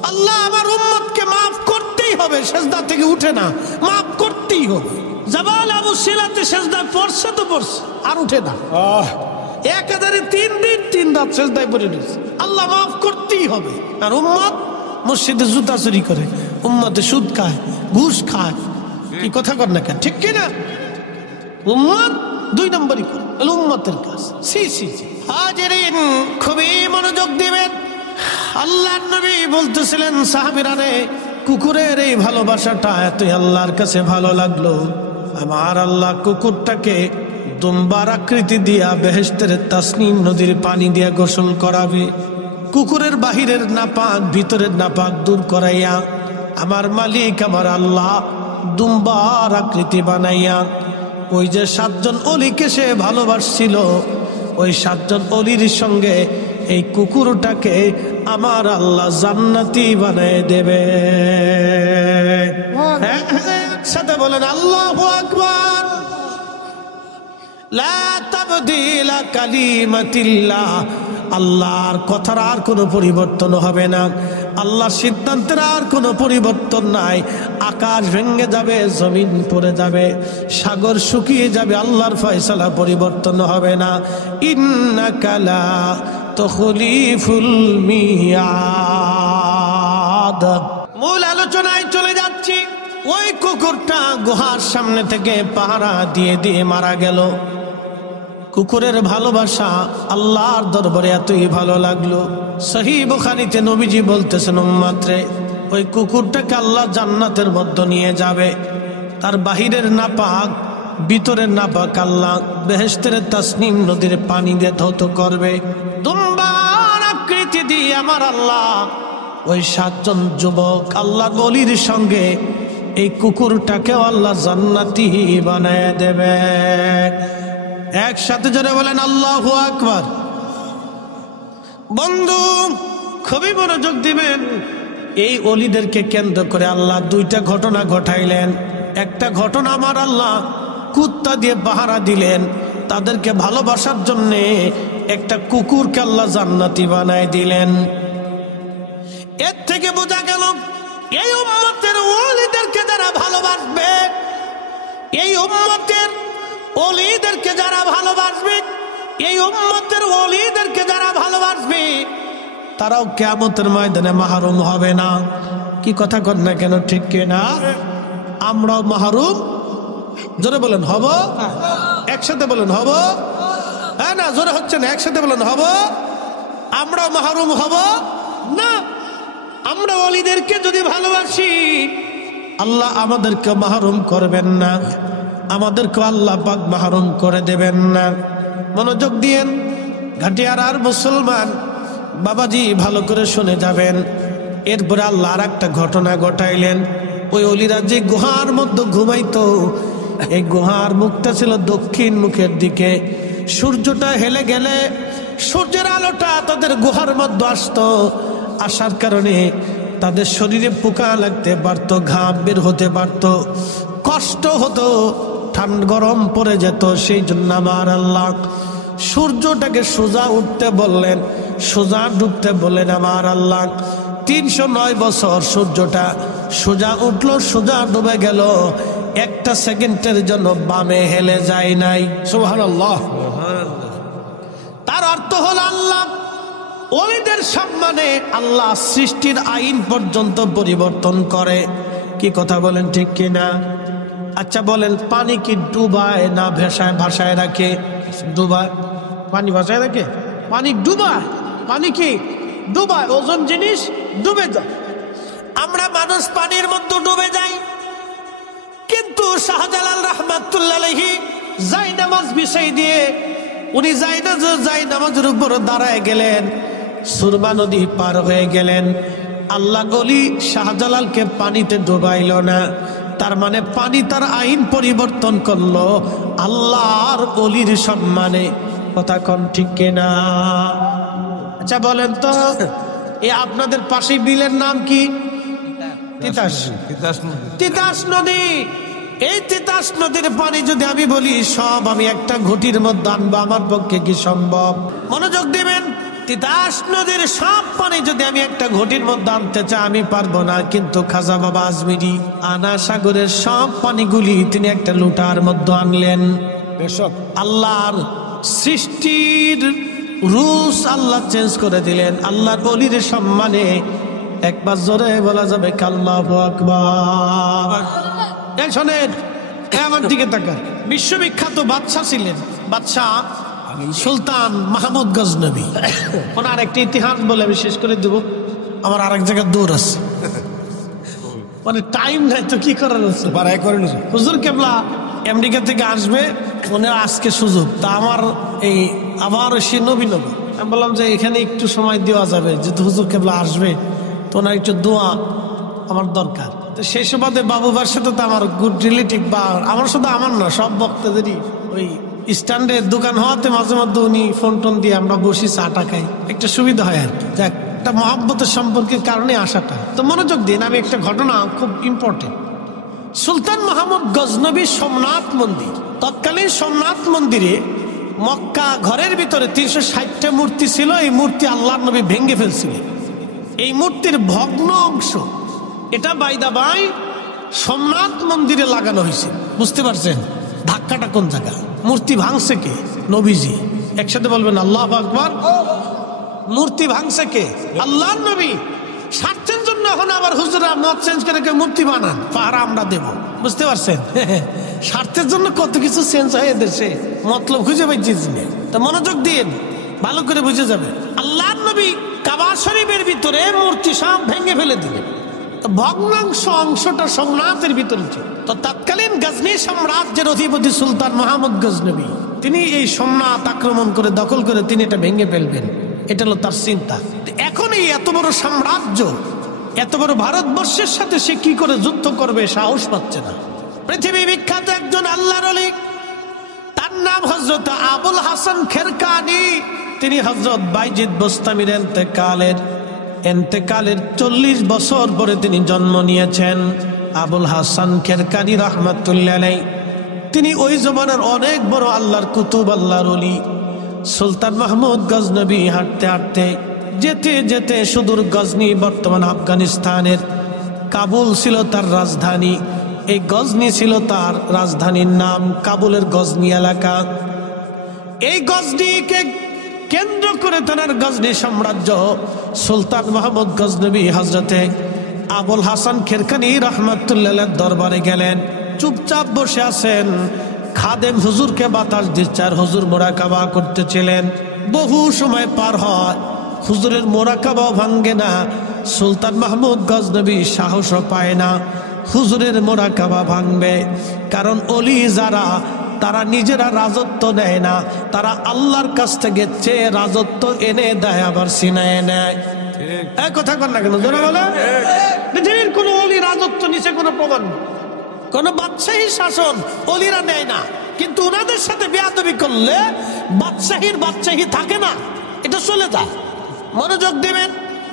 আল্লাহ আমার উম্মতকে মাফ করতেই হবে। সেজদা থেকে উঠে না, মাফ করতেই হবে। জাবাল আবু সিলাতে সেজদা পড়ছে তো পড়ছে, আর উঠে না। একাধারে 3 দিন 3 রাত সেজদায় পড়ে রয়েছে। আল্লাহ মাফ করতেই হবে। আর উম্মত মসজিদে জুতা চুরি করে, উম্মতে সুদ খায়, ঘুষ খায়, কি কথা কর না কেন? ঠিক কিনা? উম্মত 2 নম্বরই করে উম্মতের কাজ। সি সি সি হাজিরিন, খুবই মনোযোগ দিবেন। আল্লাহর নবী বলতেছিলেন, সাহাবীরা রে, কুকুরের এই ভালোবাসাটা এতই আল্লাহর কাছে ভালো লাগলো, আমার আল্লাহ কুকুরটাকে দুম্বার আকৃতি দিয়া বেহেশতের তাসনিম নদীর পানি দিয়া গোসল করাবে। কুকুরের বাহিরের নাপাক ভিতরের নাপাক দূর করাইয়া আমার মালিক আমার আল্লাহ দুম্বার আকৃতি বানাইয়া ওই যে 7 জন অলিকে সে ভালোবাসছিল, ওই 7 জন অলির সঙ্গে এই কুকুরটাকে আমার আল্লাহ জান্নাতি বানিয়ে দেবে। সাথে বলেন আল্লাহু আকবার। লা তাবদীলা কালিমাতিল্লাহ, আল্লাহর কথার আর কোনো পরিবর্তন হবে না। আল্লাহর সিদ্ধান্তের আর কোনো পরিবর্তন নাই। আকাশ ভেঙে যাবে, জমিন পড়ে যাবে, সাগর শুকিয়ে যাবে, আল্লাহর ফয়সালা পরিবর্তন হবে না। ইন্নাকা লা তুখলিফুল মিয়াদ। মূল আলোচনায় চলে যাচ্ছি। ওই কুকুরটা গুহার সামনে থেকে পাহারা দিয়ে দিয়ে মারা গেল। কুকুরের ভালোবাসা আল্লাহর দরবারে এতই ভালো লাগলো, সহিহ বুখারীতে নবীজি বলতেছেন, উম্মত রে, ওই কুকুরটাকে আল্লাহ জান্নাতের মধ্যে নিয়ে যাবে। তার বাহিরের নাপাক ভিতরের নাপাক আল্লাহ বেহেশতের তাসনিম নদীর পানি দিয়ে ধৌত করবে। দুম্বার আকৃতি দিয়ে আমার আল্লাহ ওই 7 জন যুবক আল্লাহর ওলির সঙ্গে এই কুকুরটাকেও আল্লাহ জান্নাতি বানায় দেবে। একসাথে জোরে বলেন আল্লাহু আকবার। বন্ধু, খুবই মনোযোগ দিবেন। এই অলিদেরকে কেন্দ্র করে আল্লাহ দুইটা ঘটনা ঘটাইলেন। একটা ঘটনা আমার আল্লাহ কুত্তা দিয়ে পাহারা দিলেন, তাদেরকে ভালোবাসার জন্যে একটা কুকুরকে আল্লাহ জান্নাতি বানায় দিলেন। এর থেকে বোঝা গেল এই উম্মতের ওলিদেরকে যারা ভালোবাসবে, এই উম্মতের ওলিদেরকে যারা ভালোবাসবে, এই উম্মতের ওলিদেরকে যারা ভালোবাসবে, তারাও কিয়ামতের ময়দানে মাহরুম হবে না। কি কথা কর না কেন, ঠিক কিনা? আমরাও মাহরুম, জোরে বলেন হব, একসাথে বলেন হব। হ্যাঁ না, জোরে হচ্ছে না, একসাথে বলেন হব। আমরাও মাহরুম হব না। আমরা ওলিদেরকে যদি ভালোবাসি, আল্লাহ আমাদেরকে মাহরুম করবেন না, আমাদেরকে আল্লাহ পাক মাহরুম করে দেবেন না। মনোযোগ দিয়েন ঘাটিয়ার আর মুসলমান বাবাজি, ভালো করে শুনে যাবেন। এরপরে আল্লাহ আর একটা ঘটনা ঘটাইলেন। ওই অলিরা যে গুহার মধ্যে ঘুমাইতো, এই গুহার মুখটা ছিল দক্ষিণ মুখের দিকে। সূর্যটা হেলে গেলে সূর্যের আলোটা তাদের গুহার মধ্যে আসতো, আসার কারণে তাদের শরীরে পোকা লাগতে পারত, ঘাম বের হতে পারত, কষ্ট হতো, ঠান্ডা গরম পড়ে যেত। সেই জন্য আমার আল্লাহ সূর্যটাকে সোজা উঠতে বললেন, সোজা ডুবতে বললেন। আমার আল্লাহ 309 বছর সূর্যটা সোজা উঠলো, সোজা ডুবে গেল, একটা সেকেন্ডের জন্য বামে হেলে যায় নাই। সুবহানাল্লাহ। তার অর্থ হল আল্লাহ ওলিদের সম্মানে আল্লাহ সৃষ্টির আইন পর্যন্ত পরিবর্তন করে। কি কথা বলেন, ঠিক কিনা? আচ্ছা বলেন, পানি কি ডুবায় না ভাসায় রাখে? ডুবায়। পানি ভাসায় রাখে? পানি ডুবায়। পানি কি ডুবায়? ওজন জিনিস ডুবে যায়। আমরা মানুষ পানির মধ্যে ডুবে যাই। কিন্তু শাহজালাল রাহমাতুল্লাহ আলাইহি জায়নামাজ বিছাই দিয়ে উনি জায়নামাজের উপর দাঁড়ায় গেলেন, সুরমা নদী পার হয়ে গেলেন। আল্লাহ গলি শাহজালালকে পানিতে ডুবাইল না। তার মানে পানি তার আইন পরিবর্তন করলো আল্লাহর অলির সম্মানে। কথা কন, ঠিক কিনা? আচ্ছা বলেন তো, এ আপনাদের পাশে বিলের নাম কি? তিতাস নদী। এই তিতাস নদীর পানি যদি আমি বলি সব আমি একটা ঘটির মধ্যে আনবো, আমার পক্ষে কি সম্ভব? মনোযোগ দিবেন। তিতাস নদীর সব পানি যদি আমি একটা ঘটির মধ্যে আনতে চাই, আমি পারবো না। কিন্তু খাজা বাবা আজমিরি আনা সাগরের সব পানিগুলি তিনি একটা লুটার মধ্যে আনলেন। আল্লাহর সৃষ্টির রুলস আল্লাহ চেঞ্জ করে দিলেন আল্লাহর ওলির সম্মানে। একবার জোরে বলা যাবে আল্লাহু আকবার। শোনেন, আমার দিকে তাকান। বিশ্ববিখ্যাত বাদশাহ ছিলেন, বাদশাহ সুলতান মাহমুদ গজনবী। ওনার একটা ইতিহাস বলে আমি শেষ করে দেব, আমার আরেক জায়গায় দৌড় আছে, মানে টাইম নাই তো, কি করার আছে। হুজুর কেবলা আমেরিকা থেকে আসবে, ওনার আজকে সুযোগ। তা আমার এই আবার সে নবী আমি বললাম যে এখানে একটু সময় দেওয়া যাবে, যেহেতু হুজুর কেবলা আসবে, তো ওনার একটু দোয়া আমার দরকার। তো সেই সুবাদে বাবুবার সাথে তো আমার গুড রিলেটিভ, বা আমার শুধু আমার না, সব বক্তাদেরই ওই স্ট্যান্ডের দোকান হওয়াতে মাঝে মধ্যে উনি ফোন টোন দিয়ে আমরা বসি, চাটা খাই, একটা সুবিধা হয় আর কি। যাক, একটা মহব্বতের সম্পর্কের কারণে আসাটা। তো মনোযোগ দিন, আমি একটা ঘটনা খুব ইম্পর্টেন্ট। সুলতান মাহমুদ গজনবী সোমনাথ মন্দির, তৎকালীন সোমনাথ মন্দিরে মক্কা ঘরের ভিতরে 360টা মূর্তি ছিল। এই মূর্তি আল্লাহর নবী ভেঙে ফেলছিলেন। এই মূর্তির ভগ্ন অংশ এটা বাইদা বাই সোমনাথ মন্দিরে লাগানো হয়েছে। বুঝতে পারছেন ধাক্কাটা কোন জায়গা? মূর্তি ভাঙছে কে? নবীজি। একসাথে বলবেন আল্লাহু আকবার। মূর্তি ভাঙছে কে? আল্লাহর নবী। স্বার্থের জন্য এখন আবার হুজুরা মত চেঞ্জ করে মূর্তি বানান, পাহারা আমরা দেব। বুঝতে পারছেন? স্বার্থের জন্য কত কিছু চেঞ্জ হয় দেশে, মতলব খুঁজে পাইছি। তা মনোযোগ দিন, ভালো করে বুঝে যাবে। আল্লাহর নবী কাবা শরীফের ভিতরে মূর্তি সব ভেঙে ফেলে দিলেন। ভগ্নাংশ অংশটা সোমনাথের ভিতরে ছিল। তো তৎকালীন গজনী সাম্রাজ্যের অধিপতি সুলতান মাহমুদ গজনবী তিনি এই সোমনাথ আক্রমণ করে দখল করে তিনি এটা ভেঙে ফেলবেন, এটা হলো তার চিন্তা। এখন এই এত বড় সাম্রাজ্য, এত বড় ভারতবর্ষের সাথে সে কি করে যুদ্ধ করবে সাহস পাচ্ছে না। পৃথিবী বিখ্যাত একজন আল্লাহর ওলি, তার নাম হযরত আবুল হাসান খেরকানি। তিনি হযরত বাইজিদ বোস্তামির ইন্তেকালের এন্তেকালের 40 বছর পরে তিনি জন্ম নিয়েছেন। আবুল হাসান খেরকানি রহমাতুল্লাহ আলাইহি, তিনি ওই জমানার অনেক বড় আল্লাহর কুতুব, আল্লাহর ওলি। সুলতান মাহমুদ গজনবী হাঁটতে হাঁটতে যেতে যেতে সুদূর গজনি, বর্তমান আফগানিস্তানের কাবুল ছিল তার রাজধানী। এই গজনি ছিল তার রাজধানীর নাম, কাবুলের গজনি এলাকা। এই গজনিকে কেন্দ্র করে তার গজনি সাম্রাজ্য। সুলতান মাহমুদ গজনবী হজরতে আবুল হাসান খেরকানি রহমাতুল্লাহ দরবারে গেলেন। চুপচাপ বসে আছেন, খাদেম হুজুরকে বাতাস দিচ্ছে আর হুজুর মোরাকাবা করতেছিলেন। বহু সময় পার হয়, হুজুরের মোরাকাবাও ভাঙ্গে না। সুলতান মাহমুদ গজনবী সাহসও পায় না হুজুরের মোরাকাবা ভাঙবে। কারণ অলি যারা, তারা নিজেরা রাজত্ব নেয় না, তারা আল্লাহর কাছ থেকে চেয়ে রাজত্ব এনে দেয়, আবার ছিনায় নেয়। এক কথা কর না কেন, জোরে বলে। পৃথিবীর কোন অলি রাজত্ব নিচে কোনো প্রমাণ নেই, কোন বাদশাহী শাসন অলিরা নেয় না। কিন্তু ওনাদের সাথে বেয়াদবি করলে বাদশাহী থাকে না, এটা চলে যায়। মনোযোগ দিবেন।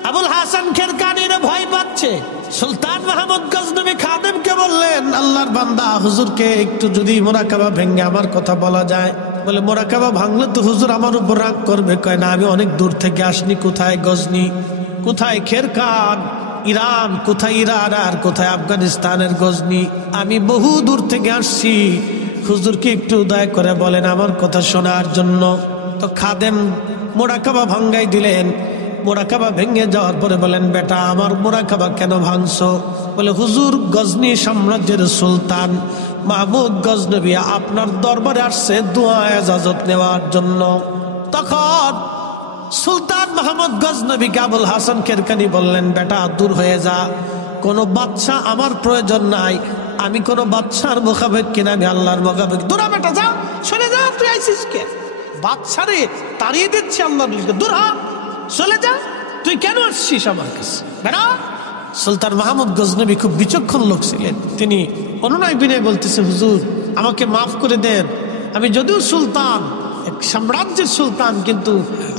আবুল হাসান খেরকানির ভয় পাচ্ছে। সুলতান মাহমুদ গজনবী খাদেমকে বললেন, আল্লাহর বান্দা হুজুরকে একটু যদি মোরাকাবা ভেঙে আমার কথা বলা যায়। বলে, মোরাকাবা ভাঙলে তো হুজুর আমার উপর রাগ করবে। কয় না, আমি অনেক দূর থেকে আসনি। কোথায় গজনি, কোথায় খেরকান, ইরান, কোথায় ইরান আর কোথায় আফগানিস্তানের গজনি, আমি বহু দূর থেকে আসছি। হুজুরকে একটু দয়া করে বলেন আমার কথা শোনার জন্য। তো খাদেম মোরাকাবা ভাঙ্গাই দিলেন। মোরাকাবা ভেঙে যাওয়ার পরে বলেন, বেটা আমার মোরাকাবা কেন ভাঙছো? বলে, হুজুর গজনি সাম্রাজ্যের সুলতান মাহমুদ গজনবী আপনার দরবারে আসছে দোয়া ইজাজত নেওয়ার জন্য। তখন সুলতান মাহমুদ গজনবী আবুল হাসান খেরকানি বললেন, বেটা দূর হয়ে যা, কোনো বাদশা আমার প্রয়োজন নাই। আমি কোনো বাদশার মোকাবেক কিনা, আমি আল্লাহর মোকাবেক। দূরা বেটা, যা, চলে যা। তুই আইসিস কে? বাদশারে তাড়িয়ে দিচ্ছে আল্লাহর, দূর হ, চলে যা। তুই কেন আসছিস আমার কাছে, বেটা? সুলতান মাহমুদ গজনবী খুব বিচক্ষণ লোক ছিলেন। তিনি অনুনয় বিনয় বলতেছে, হুজুর আমাকে মাফ করে দেন। আমি যদিও সুলতান, এক সাম্রাজ্যের সুলতান, কিন্তু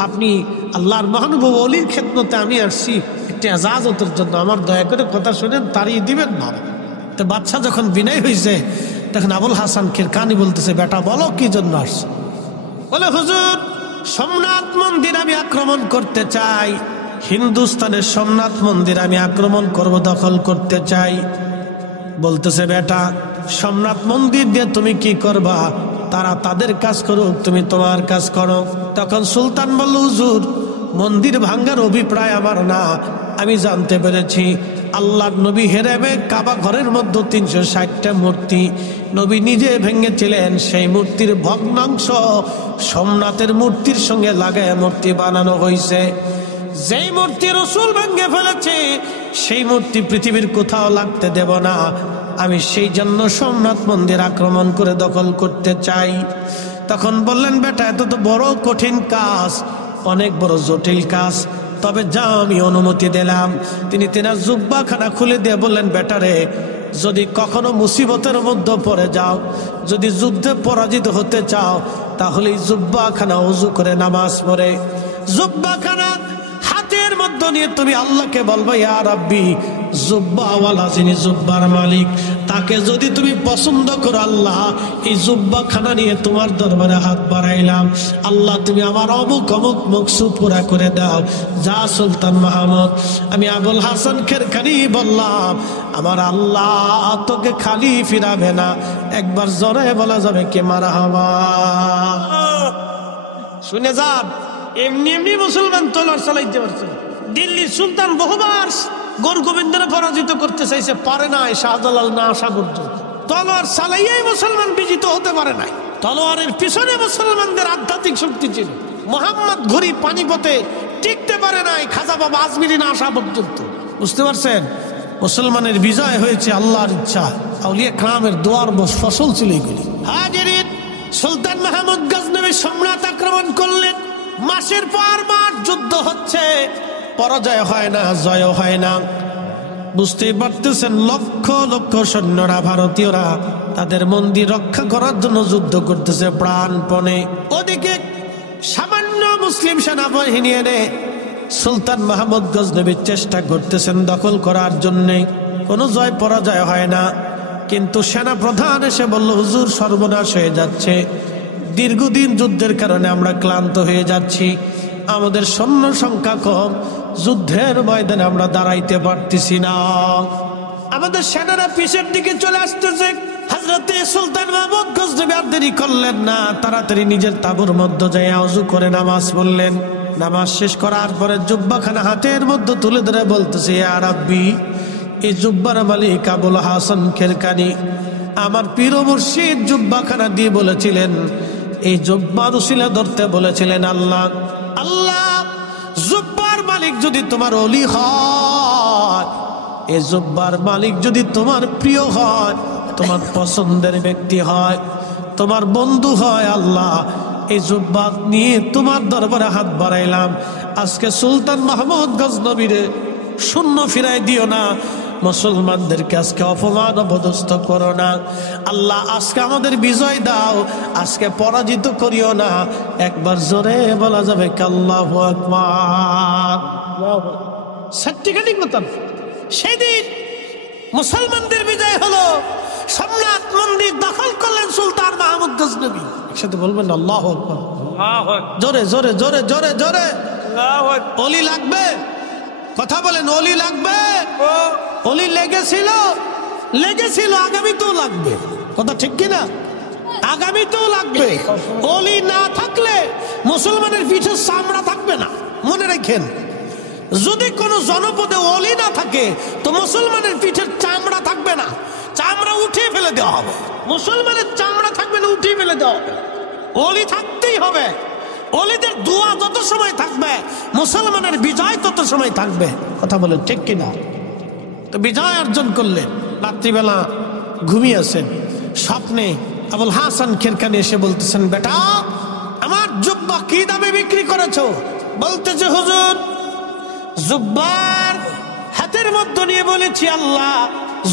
আপনি আল্লাহর মহানুভব অলির খেদমতে আমি আসছি একটি এজাজতের জন্য। আমার দয়া করে কথা শুনেন, তাড়িয়ে দিবেন না। তো বাদশা যখন বিনয় হয়েছে, তখন আবুল হাসান খেরকানি বলতেছে, বেটা বলো কি জন্য আসছো? বলে, হুজুর সোমনাথ মন্দির আমি আক্রমণ করতে চাই। হিন্দুস্তানের সোমনাথ মন্দির আমি আক্রমণ করব, দখল করতে চাই। বলতেছে, বেটা সোমনাথ মন্দির দিয়ে তুমি কি করবা? তারা তাদের কাজ করুক, তুমি তোমার কাজ করো। তখন সুলতান বলল, হুজুর মন্দির ভাঙ্গার অভিপ্রায় আমার না। আমি জানতে পেরেছি আল্লাহর নবী হেরেমে কাবা ঘরের মধ্যে 360টা মূর্তি নবী নিজে ভেঙেছিলেন। সেই মূর্তির ভগ্নাংশ সোমনাথের মূর্তির সঙ্গে লাগায় মূর্তি বানানো হয়েছে। যেই মূর্তি রাসূল ভেঙে ফেলেছে, সেই মূর্তি পৃথিবীর কোথাও লাগতে দেব না। আমি সেই জন্য সোমনাথ মন্দির আক্রমণ করে দখল করতে চাই। তখন বললেন, বেটা এত তো বড় কঠিন কাজ, অনেক বড় জটিল কাজ, তবে যাও আমি অনুমতি দিলাম। তিনি তেনার জুব্বাখানা খুলে দিয়ে বললেন, বেটারে যদি কখনো মুসিবতের মধ্যে পড়ে যাও, যদি যুদ্ধে পরাজিত হতে চাও, তাহলে এই জুব্বাখানা ওযু করে নামাজ পড়ে জুব্বাখানা হাতের মধ্যে নিয়ে তুমি আল্লাহকে বলবে, ইয়া রাব্বি, জুব্বাওয়ালা যিনি জুব্বার মালিক, তাকে যদি তুমি পছন্দ করো, আল্লাহ এই জুব্বাখানা নিয়ে তোমার দরবারে হাত বাড়াইলাম, আল্লাহ তুমি আমার অমুক অমুক মকসুদ পুরা করে দাও। যা সুলতান মাহমুদ, আমি আবুল হাসান খেরকানি বললাম, আমার আল্লাহ তোকে খালি ফিরাবে না। একবার জোরে বলা যাবে কে মারহাবা? শুনে যান, এমনি এমনি মুসলমান তলোয়ার চালাইতে পারছে। দিল্লির সুলতান বহুবার গৌর গোবিন্দরে পরাজিত করতে চাইছে, পারে নাই। শাহজালাল না আসা পর্যন্ত তলোয়ার চালাইয়াই মুসলমান বিজিত হতে পারে নাই। তলোয়ারের পিছনে মুসলমানদের আধ্যাত্মিক শক্তি ছিল। মোহাম্মদ ঘুরি পানিপথে টিকতে পারে নাই খাজা বাবা আজমিরি না আসা পর্যন্ত। বুঝতে পারছেন? মুসলমানের বিজয় হয়েছে আল্লাহর ইচ্ছা, আউলিয়া কেরামের দোয়ার ফসল ছিল এগুলি। হাজিরিন, সুলতান মাহমুদ গজনবী সম্রাট আক্রমণ করলেন। মাসের পর মাস যুদ্ধ হচ্ছে, পরাজয় হয় না, জয় হয় না। বুঝতেই পারতেছেন, লক্ষ লক্ষ সৈন্যরা, ভারতীয়রা তাদের মন্দির রক্ষা করার জন্য যুদ্ধ করতেছে প্রাণপণে। ওদিকে সামান্য মুসলিম সেনাবাহিনী এনে সুলতান মাহমুদ গজনবী চেষ্টা করতেছেন দখল করার জন্যে, কোনো জয় পরাজয় হয় না। কিন্তু সেনা প্রধান এসে বলল, হুজুর সর্বনাশ হয়ে যাচ্ছে, দীর্ঘদিন যুদ্ধের কারণে আমরা ক্লান্ত হয়ে যাচ্ছি, আমাদের সৈন্য সংখ্যা কম, যুদ্ধের ময়দানে আমরা দাঁড়াইতে পারতেছি না, আমাদের সেনারা পিছের দিকে চলে আসতেছে। হযরতে সুলতান মাহমুদ গজনবী আর দেরি করলেন না, তাড়াতাড়ি নিজের তাঁবুর মধ্যে যায় ওযু করে নামাজ পড়লেন। নামাজ শেষ করার পরে জুব্বাখানা হাতের মধ্যে তুলে ধরে বলতেছে, ইয়া রাব্বি, এই জুব্বার মালিক আবুল হাসান খেরকানি আমার পীর ও মুর্শিদ জুব্বাখানা দিয়ে বলেছিলেন, এই জুব্বার উসিলা ধরতে বলেছিলেন, আল্লাহ আল্লাহ, জুব্বার মালিক যদি তোমার ওলি হয়, এই জুব্বার মালিক যদি তোমার প্রিয় হয়, তোমার পছন্দের ব্যক্তি হয়, তোমার বন্ধু হয়, আল্লাহ এই জুব্বা নিয়ে তোমার দরবারে হাত বাড়াইলাম, আজকে সুলতান মাহমুদ গজনবীরে শূন্য ফিরাই দিও না, মুসলমানদেরকে আজকে অপমান অপদস্থ করো না, আল্লাহ আজকে আমাদের বিজয় দাও, আজকে পরাজিত করিও না। একবার জোরে বলা যাবে আল্লাহু আকবার। সত্যিকারই কথা, সেদিন মুসলমানদের বিজয় হলো, সোমনাথ মন্দির দখল করলেন সুলতান মাহমুদ গজনবী। একসাথে বলবেন আল্লাহু আকবার, জোরে জোরে জোরে জোরে জোরে। অলি লাগবে, কথা বলেন, অলি লাগবে। অলি লেগেছিল, লেগেছিল, আগামীতেও লাগবে, কথা ঠিক কিনা? আগামীতেও লাগবে। অলি না থাকলে মুসলমানের পিঠে চামড়া থাকবে না, মনে রাখেন। যদি কোনো জনপদে অলি না থাকে তো মুসলমানের পিঠের চামড়া থাকবে না, চামড়া উঠিয়ে ফেলে দেওয়া হবে। মুসলমানের চামড়া থাকবে না, উঠিয়ে ফেলে দেওয়া হবে। অলি থাকতেই হবে। অলিদের দোয়া যত সময় থাকবে, মুসলমানের বিজয় তত সময় থাকবে, কথা বলেন ঠিক কিনা? তো বিজয় অর্জন করলেন। রাত্রিবেলা ঘুমিয়েছেন, স্বপ্নে আবুল হাসান খেরকানি এসে বলতেছেন, বেটা আমার জুব্বা কি দামে বিক্রি করেছো? বলতেছে, হুজুর জুব্বার হাতের মধ্যে নিয়ে বলেছি, আল্লাহ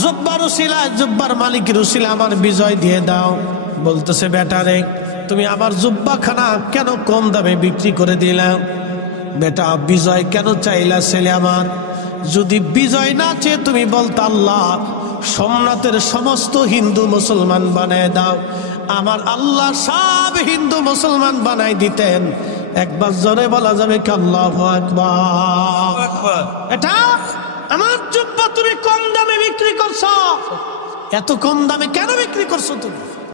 জুব্বার উসিলা, জুব্বার মালিকের উসিলা আমার বিজয় দিয়ে দাও। বলতেছে, বেটা রে, তুমি আমার জুব্বাখানা কেন কম দামে বিক্রি করে দিলা? বেটা বিজয় কেন চাইলা ছেলে আমার? যদি বিজয় না চেয়ে তুমি বলতো, আল্লাহ সোমনাথের সমস্ত হিন্দু মুসলমান বানায় দাও, আমার আল্লাহ সব হিন্দু মুসলমান বানাই দিতেন। একবার জোরে বলা যাবে আল্লাহু আকবার। এটা আমার জুব্বা তুমি কম দামে বিক্রি করছো। এত কম দামে কেন বিক্রি করছো তুমি?